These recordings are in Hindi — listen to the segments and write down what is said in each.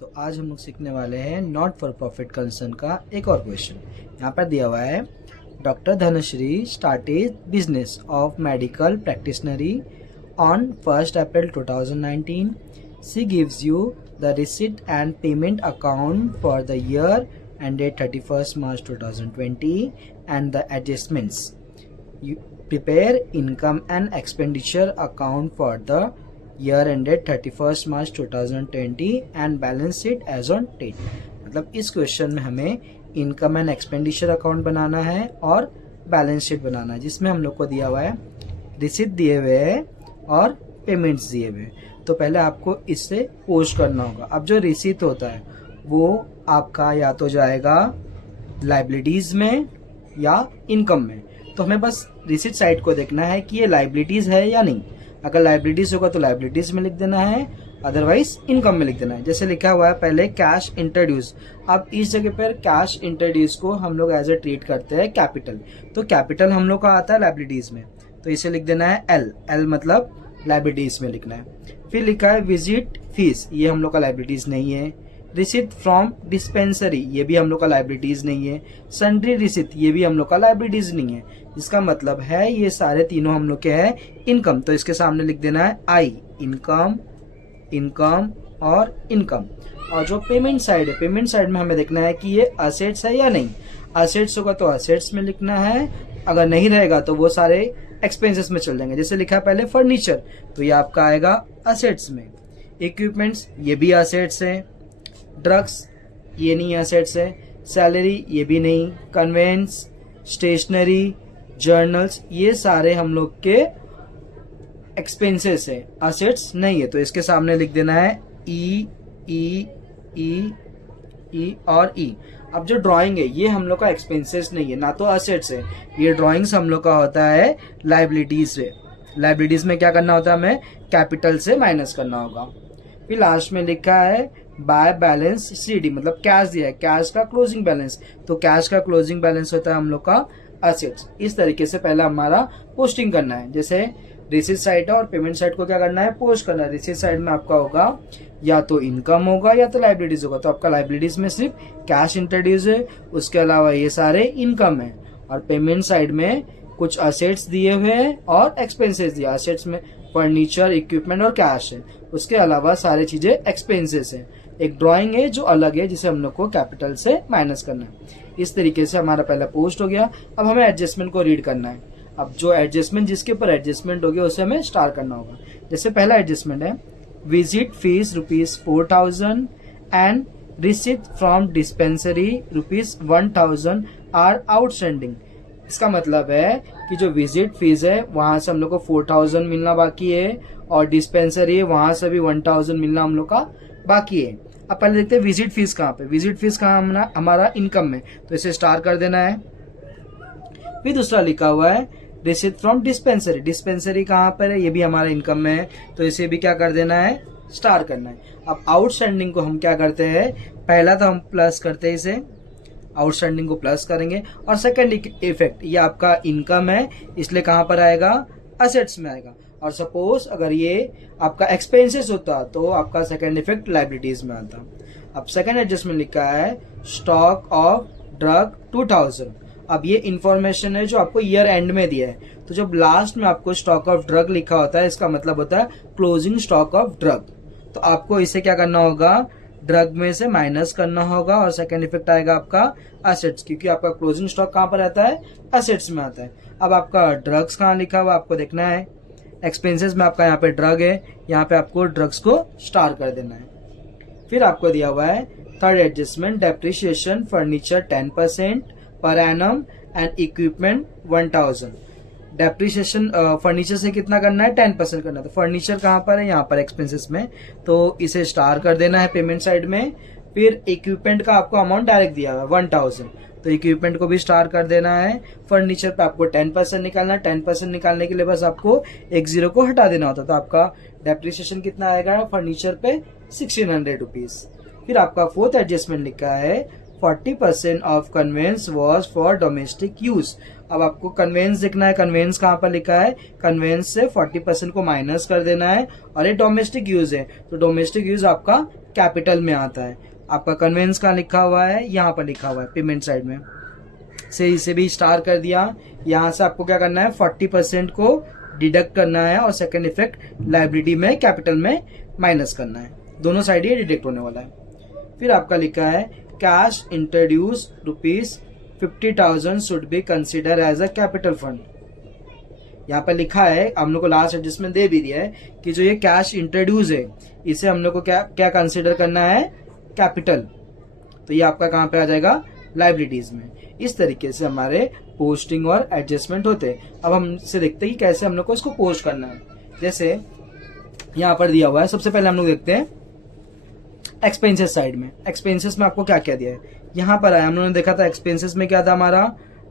तो आज हम लोग सीखने वाले हैं नॉट फॉर प्रॉफिट कंसर्न का एक और क्वेश्चन। यहाँ पर दिया हुआ है, doctor Dhanashree started business of medical practitioner on 1 April 2019. She gives you the receipt and payment account for the year ended 31st March 2020 and the adjustments. You prepare income and expenditure account for the year ended 31st March 2020 and balance sheet as on date. मतलब इस क्वेश्चन में हमें इनकम एंड एक्सपेंडिचर अकाउंट बनाना है और बैलेंस शीट बनाना है, जिसमें हम लोग को दिया हुआ है रिसीट दिए हुए हैं और पेमेंट्स दिए हुए हैं। तो पहले आपको इससे पोस्ट करना होगा। अब जो रिसीट होता है वो आपका या तो जाएगा लाइबिलिटीज में या इनकम में। तो हमें बस रिसीट साइड को देखना है कि ये लाइबिलिटीज है या नहीं। अगर लाइबिलिटीज होगा तो लाइबिलिटीज में लिख देना है, अदरवाइज इनकम में लिख देना है। जैसे लिखा हुआ है पहले कैश इंट्रोड्यूस। अब इस जगह पर कैश इंट्रोड्यूस को हम लोग एज ए ट्रीट करते हैं कैपिटल। तो कैपिटल हम लोग का आता है लाइबिलिटीज में, तो इसे लिख देना है एल। एल मतलब लाइबिलिटीज में लिखना है। फिर लिखा है विजिट फीस, ये हम लोग का लाइबिलिटीज नहीं है। रिसिट फ्रॉम डिस्पेंसरी, ये भी हम लोग का लाइबिलिटीज नहीं है। सन्ड्री रिसिट, ये भी हम लोग का लाइबिलिटीज नहीं है। इसका मतलब है ये सारे तीनों हम लोग के हैं इनकम। तो इसके सामने लिख देना है आई, इनकम, इनकम और इनकम। और जो पेमेंट साइड है, पेमेंट साइड में हमें देखना है कि ये असेट्स है या नहीं। असेट्स होगा तो असेट्स में लिखना है, अगर नहीं रहेगा तो वो सारे एक्सपेंसेस में चल जाएंगे। जैसे लिखा है पहले फर्नीचर, तो ये आपका आएगा असेट्स में। इक्विपमेंट्स, ये भी असेट्स है। ड्रग्स, ये नहीं असेट्स है। सैलरी, ये भी नहीं। कन्वेंस, स्टेशनरी, जर्नल्स, ये सारे हम लोग के एक्सपेंसेस है, असेट्स नहीं है। तो इसके सामने लिख देना है ई, ई, ई, ई और ई। अब जो ड्राइंग है ये हम लोग का एक्सपेंसेस नहीं है, ना तो असेट्स है। ये ड्राइंग्स हम लोग का होता है लाइबिलिटीज से। लाइबिलिटीज में क्या करना होता है, हमें कैपिटल से माइनस करना होगा। फिर लास्ट में लिखा है बाय बैलेंस सीडी, मतलब कैश दिया है, कैश का क्लोजिंग बैलेंस। तो कैश का क्लोजिंग बैलेंस होता है हम लोग का असेट्स। इस तरीके से पहले हमारा पोस्टिंग करना है। जैसे रिसीट साइड है और पेमेंट साइड को क्या करना है, पोस्ट करना है। रिसीट साइड में आपका होगा या तो इनकम होगा या तो लाइबिलिटीज होगा। तो आपका लाइबिलिटीज में सिर्फ कैश इंट्रोड्यूस है, उसके अलावा ये सारे इनकम है। और पेमेंट साइड में कुछ असेट्स दिए हुए हैं और एक्सपेंसेस दिया। असेट्स में फर्नीचर, इक्विपमेंट और कैश है, उसके अलावा सारी चीजें एक्सपेंसेस है। एक ड्राइंग है जो अलग है, जिसे हम लोग को कैपिटल से माइनस करना है। इस तरीके से हमारा पहला पोस्ट हो गया। अब हमें एडजस्टमेंट को रीड करना है। अब जो एडजस्टमेंट, जिसके ऊपर एडजस्टमेंट हो गया उसे हमें स्टार करना होगा। जैसे पहला एडजस्टमेंट है visit fees ₹4,000 and receipt from dispensary ₹1,000 are outstanding. इसका मतलब है कि जो विजिट फीस है वहां से हम लोग को 4,000 मिलना बाकी है और डिस्पेंसरी है वहां से भी 1,000 मिलना हम लोग का बाकी है। अब पहले देखते हैं विजिट फीस कहाँ पे। विजिट फीस कहाँ, हमारा इनकम में, तो इसे स्टार कर देना है। फिर दूसरा लिखा हुआ है रिसीट फ्रॉम डिस्पेंसरी। डिस्पेंसरी कहाँ पर है, ये भी हमारा इनकम में है, तो इसे भी क्या कर देना है, स्टार करना है। अब आउटस्टैंडिंग को हम क्या करते हैं, पहला तो हम प्लस करते हैं, इसे आउटस्टैंडिंग को प्लस करेंगे। और सेकंड इफेक्ट, ये आपका इनकम है इसलिए कहाँ पर आएगा, असेट्स में आएगा। और सपोज अगर ये आपका एक्सपेंसेस होता तो आपका सेकंड इफेक्ट लाइबिलिटीज में आता। अब सेकंड एडजस्टमेंट लिखा है स्टॉक ऑफ ड्रग 2,000। अब ये इंफॉर्मेशन है जो आपको ईयर एंड में दिया है। तो जब लास्ट में आपको स्टॉक ऑफ ड्रग लिखा होता है, इसका मतलब होता है क्लोजिंग स्टॉक ऑफ ड्रग। तो आपको इसे क्या करना होगा, ड्रग में से माइनस करना होगा और सेकंड इफेक्ट आएगा आपका असेट्स, क्योंकि आपका क्लोजिंग स्टॉक कहाँ पर आता है, असेट्स में आता है। अब आपका ड्रग्स कहाँ लिखा हुआ आपको देखना है। एक्सपेंसेस में आपका यहाँ पे ड्रग है, यहाँ पे आपको ड्रग्स को स्टार कर देना है। फिर आपको दिया हुआ है third adjustment depreciation furniture 10% per annum and equipment 1,000। Depreciation furniture से कितना करना है, 10% करना है। तो फर्नीचर कहाँ पर है, यहाँ पर एक्सपेंसेस में, तो इसे स्टार कर देना है पेमेंट साइड में। फिर इक्विपमेंट का आपको अमाउंट डायरेक्ट दिया हुआ है 1,000, तो इक्विपमेंट को भी स्टार कर देना है। फर्नीचर पे आपको 10% निकालना है। 10% निकालने के लिए बस आपको एक जीरो को हटा देना होता। तो आपका डेप्रिसिएशन कितना आएगा फर्नीचर पे, 1,600 रुपीज। फिर आपका फोर्थ एडजस्टमेंट लिखा है 40% of conveyance was for domestic use. अब आपको कन्वेंस दिखना है, कन्वेंस कहाँ पर लिखा है, कन्वेंस से 40% को माइनस कर देना है, और ये डोमेस्टिक यूज है तो डोमेस्टिक यूज आपका कैपिटल में आता है। आपका कन्वेंस कहाँ लिखा हुआ है, यहाँ पर लिखा हुआ है पेमेंट साइड में से, इसे भी स्टार कर दिया। यहाँ से आपको क्या करना है, 40% को डिडक्ट करना है और सेकंड इफेक्ट लायबिलिटी में कैपिटल में माइनस करना है, दोनों साइड ये डिडक्ट होने वाला है। फिर आपका लिखा है cash introduce ₹50,000 should be consider as a capital fund. यहाँ पर लिखा है, हम लोग को लास्ट एडजस्टमेंट दे भी दिया है कि जो ये कैश इंट्रोड्यूस है इसे हम लोग को क्या कंसिडर करना है, कैपिटल। तो ये आपका कहाँ पे आ जाएगा, लाइबिलिटीज में। इस तरीके से हमारे पोस्टिंग और एडजस्टमेंट होते हैं। अब हम इससे देखते हैं कि कैसे हम लोग को इसको पोस्ट करना है। जैसे यहाँ पर दिया हुआ है, सबसे पहले हम लोग देखते हैं एक्सपेंसेस साइड में। एक्सपेंसेस में आपको क्या क्या दिया है, यहाँ पर आया, हम लोगों ने देखा था एक्सपेंसेस में क्या था हमारा,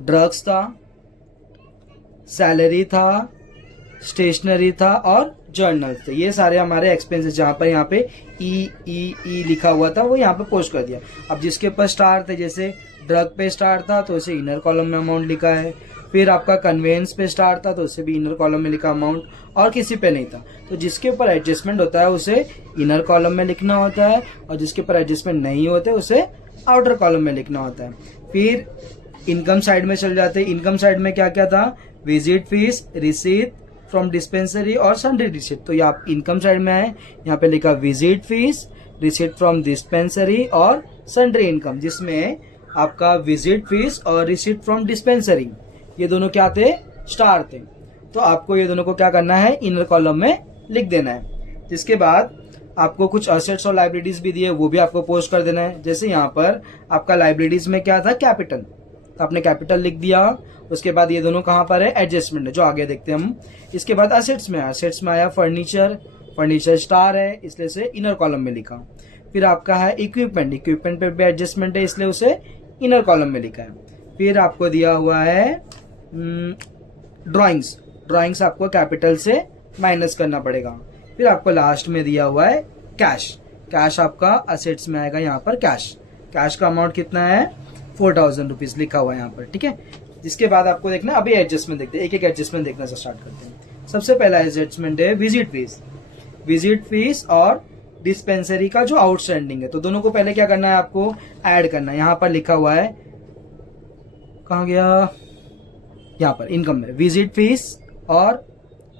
ड्रग्स था, सैलरी था, स्टेशनरी था और जर्नल थे। ये सारे हमारे एक्सपेंसेस, जहाँ पर यहाँ पे ई लिखा हुआ था वो यहाँ पे पोस्ट कर दिया। अब जिसके ऊपर स्टार थे, जैसे ड्रग पे स्टार था तो उसे इनर कॉलम में अमाउंट लिखा है, फिर आपका कन्वेंस पे स्टार था तो उसे भी इनर कॉलम में लिखा अमाउंट, और किसी पे नहीं था तो जिसके ऊपर एडजस्टमेंट होता है उसे इनर कॉलम में लिखना होता है, और जिसके ऊपर एडजस्टमेंट नहीं होते उसे आउटर कॉलम में लिखना होता है। फिर इनकम साइड में चल जाते हैं। इनकम साइड में क्या क्या था, visit fees, receipt from dispensary और सन्ड्री रिसीट। तो ये आप इनकम साइड में है, यहाँ पे लिखा visit fees, receipt from dispensary और सन्ड्री इनकम, जिसमें आपका विजिट फीस और रिसीट फ्रॉम डिस्पेंसरी ये दोनों क्या थे, स्टार थे। तो आपको ये दोनों को क्या करना है, इनर कॉलम में लिख देना है। जिसके बाद आपको कुछ असेट्स और लाइबिलिटीज भी दिए, वो भी आपको पोस्ट कर देना है। जैसे यहाँ पर आपका लाइबिलिटीज में क्या था, कैपिटल, तो आपने कैपिटल लिख दिया। उसके बाद ये दोनों कहाँ पर है, एडजस्टमेंट है, जो आगे देखते हैं हम। इसके बाद असेट्स में आया फर्नीचर, फर्नीचर स्टार है इसलिए से इनर कॉलम में लिखा। फिर आपका है इक्विपमेंट, इक्विपमेंट पे भी एडजस्टमेंट है इसलिए उसे इनर कॉलम में लिखा है। फिर आपको दिया हुआ है ड्राइंग्स, ड्राइंग्स आपको कैपिटल से माइनस करना पड़ेगा। फिर आपको लास्ट में दिया हुआ है कैश, कैश आपका असेट्स में आएगा। यहाँ पर कैश, कैश का अमाउंट कितना है, 4,000 रुपीज लिखा हुआ है यहाँ पर, ठीक है। जिसके बाद आपको देखना, अभी एडजस्टमेंट देखते हैं, एक एक एडजस्टमेंट देखना से स्टार्ट करते हैं। सबसे पहला एडजस्टमेंट है विजिट फीस, विजिट फीस और डिस्पेंसरी का जो आउटस्टैंडिंग है, तो दोनों को पहले क्या करना है, आपको ऐड करना है। यहाँ पर लिखा हुआ है, कहाँ गया, यहाँ पर इनकम में विजिट फीस और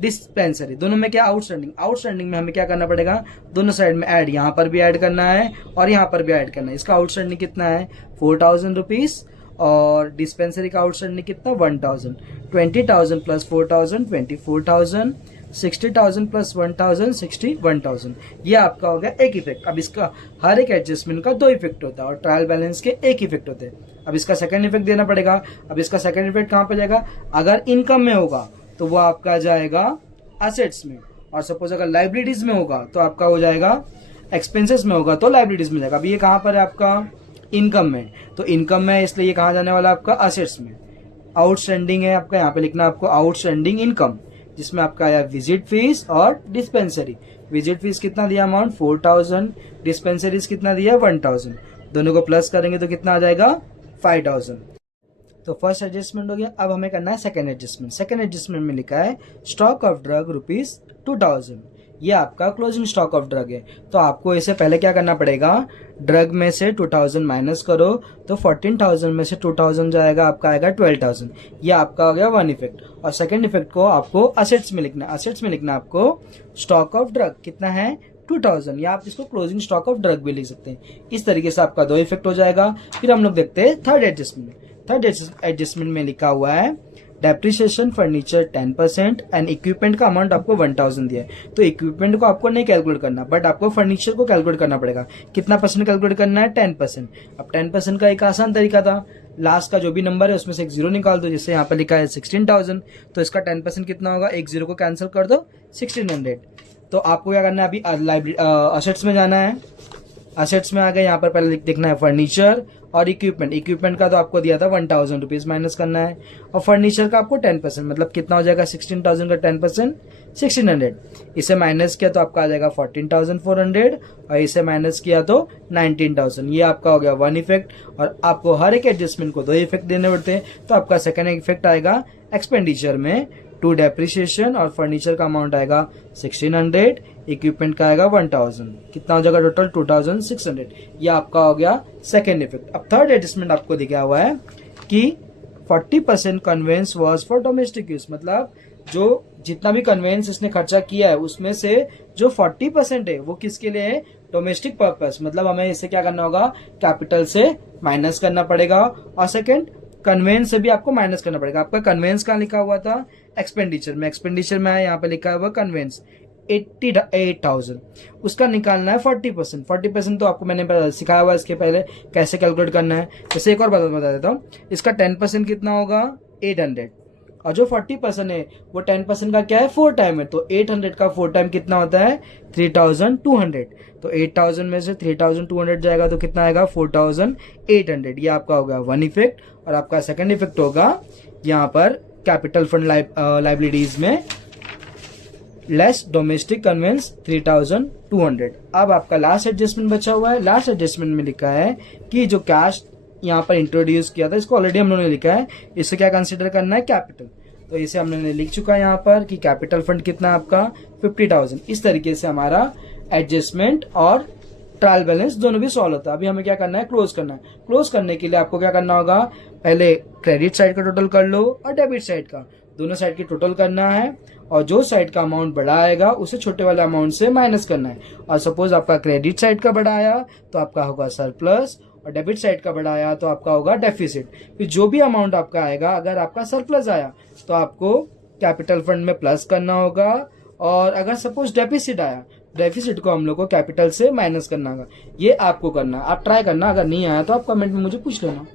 डिस्पेंसरी दोनों में क्या, आउटस्टैंडिंग, आउटस्टैंडिंग में हमें क्या करना पड़ेगा, दोनों साइड में ऐड, यहाँ पर भी ऐड करना है और यहाँ पर भी ऐड करना है। इसका आउटस्टैंडिंग कितना है, 4,000 रुपीज, और डिस्पेंसरी का आउटस्टैंडिंग कितना, 1,000, 20,000 प्लस 4,000 24,000, 60,000 प्लस 1,000 61,000। ये आपका हो गया एक इफेक्ट। अब इसका हर एक एडजस्टमेंट का 2 इफेक्ट होता है और ट्रायल बैलेंस के 1 इफेक्ट होते हैं। अब इसका सेकंड इफेक्ट देना पड़ेगा। अब इसका सेकंड इफेक्ट कहाँ पे जाएगा, अगर इनकम में होगा तो वो आपका जाएगा असेट्स में, और सपोज अगर लाइबिलिटीज में होगा तो आपका हो जाएगा एक्सपेंसेस में होगा तो लाइबिलिटीज में जाएगा। अब ये कहाँ पर है आपका, इनकम में, तो इनकम में इसलिए ये कहाँ जाने वाला है आपका, असेट्स में। आउटस्टैंडिंग है आपका, यहाँ पे लिखना आपको आउटस्टैंडिंग इनकम, जिसमें आपका आया विजिट फीस और डिस्पेंसरी। विजिट फीस कितना दिया अमाउंट, 4,000, डिस्पेंसरीज कितना दिया, 1,000, दोनों को प्लस करेंगे तो कितना आ जाएगा, 5,000। तो फर्स्ट एडजस्टमेंट हो गया। अब हमें करना है सेकंड एडजस्टमेंट। सेकंड एडजस्टमेंट में लिखा है स्टॉक ऑफ ड्रग ₹2,000, ये आपका क्लोजिंग स्टॉक ऑफ ड्रग है। तो आपको इसे पहले क्या करना पड़ेगा, ड्रग में से 2,000 माइनस करो तो 14,000 में से 2,000 जाएगा, आपका आएगा 12,000। ये आपका हो गया वन इफेक्ट। और सेकंड इफेक्ट को आपको असेट्स में लिखना है। असेट्स में लिखना आपको स्टॉक ऑफ ड्रग कितना है, 2,000, या आप इसको क्लोजिंग स्टॉक ऑफ ड्रग भी लिख सकते हैं। इस तरीके से आपका 2 इफेक्ट हो जाएगा। फिर हम लोग देखते हैं थर्ड एडजस्टमेंट। थर्ड एडजस्टमेंट में लिखा हुआ है डेप्रिसिएशन फर्नीचर 10% एंड इक्विपमेंट का अमाउंट आपको 1,000 दिया है। तो इक्विपमेंट को आपको नहीं कैलकुलेट करना, बट आपको फर्नीचर को कैलकुलेट करना पड़ेगा। कितना परसेंट कैलकुलेट करना है, 10%। अब 10% का एक आसान तरीका था, लास्ट का जो भी नंबर है उसमें से एक 0 निकाल दो। जैसे यहाँ पर लिखा है 16,000, तो इसका 10% कितना होगा, एक 0 को कैंसिल कर दो, 1,600। तो आपको क्या करना है, अभी असेट्स में जाना है। असेट्स में आ गए, यहाँ पर पहले देखना है फर्नीचर और इक्विपमेंट। इक्विपमेंट का तो आपको दिया था 1000 रुपीज माइनस करना है, और फर्नीचर का आपको 10%, मतलब कितना हो जाएगा 16,000 का 10% 1600। इसे माइनस किया तो आपका आ जाएगा 14,400, और इसे माइनस किया तो 19,000। ये आपका हो गया वन इफेक्ट, और आपको हर एक एडजस्टमेंट को 2 इफेक्ट देने पड़ते हैं। तो आपका सेकेंड इफेक्ट आएगा एक्सपेंडिचर में 2 डेप्रिसिएशन, और फर्नीचर का अमाउंट आएगा 1600, इक्विपमेंट का आएगा 1000, कितना हो जाएगा टोटल 2600। ये आपका हो गया सेकेंड इफेक्ट। अब थर्ड एडजस्टमेंट आपको दिया हुआ है कि 40% conveyance was for domestic use, मतलब जो जितना भी कन्वेंस इसने खर्चा किया है उसमें से जो 40% है वो किसके लिए है, डोमेस्टिक पर्पस। मतलब हमें इसे क्या करना होगा, कैपिटल से माइनस करना पड़ेगा, और सेकेंड कन्वेंस से भी आपको माइनस करना पड़ेगा। आपका कन्वेंस कहाँ लिखा हुआ था, एक्सपेंडिचर में। एक्सपेंडिचर में यहाँ पे लिखा हुआ कन्वेंस 88,000, उसका निकालना है 40%। 40% तो आपको मैंने सिखाया हुआ इसके पहले कैसे कैलकुलेट करना है। जैसे एक और बता देता हूँ, इसका 10% कितना होगा 800, और जो 40% है वो 10% का क्या है 4 टाइम है, तो 800 का 4 टाइम कितना होता है 3200। तो 8000 में से 3200 जाएगा तो कितना आएगा 4800। ये आपका होगा वन इफेक्ट। और आपका सेकंड इफेक्ट होगा यहाँ पर कैपिटल फंड लाइबिलिटीज में लेस डोमेस्टिक कन्वेंस 3200। अब आपका लास्ट एडजस्टमेंट बचा हुआ है। लास्ट एडजस्टमेंट में लिखा है कि जो कैश यहाँ पर इंट्रोड्यूस किया था, इसको ऑलरेडी हम लोगों ने लिखा है, इसे क्या कंसीडर करना है कैपिटल। तो इसे हमने लिख चुका है यहाँ पर कि कैपिटल फंड कितना आपका 50,000। इस तरीके से हमारा एडजस्टमेंट और ट्रायल बैलेंस दोनों भी सॉल्व होता है। अभी हमें क्या करना है, क्लोज करना है। क्लोज करने के लिए आपको क्या करना होगा, पहले क्रेडिट साइड का टोटल कर लो और डेबिट साइड का, दोनों साइड की टोटल करना है, और जो साइड का अमाउंट बड़ा आएगा उसे छोटे वाले अमाउंट से माइनस करना है। और सपोज आपका क्रेडिट साइड का बड़ा आया तो आपका होगा सरप्लस, और डेबिट साइड का बड़ा आया तो आपका होगा डेफिसिट। फिर जो भी अमाउंट आपका आएगा, अगर आपका सरप्लस आया तो आपको कैपिटल फंड में प्लस करना होगा, और अगर सपोज डेफिसिट आया, डेफिसिट को हम लोग को कैपिटल से माइनस करना होगा। ये आपको करना, आप ट्राई करना, अगर नहीं आया तो आप कमेंट में मुझे पूछ लेना।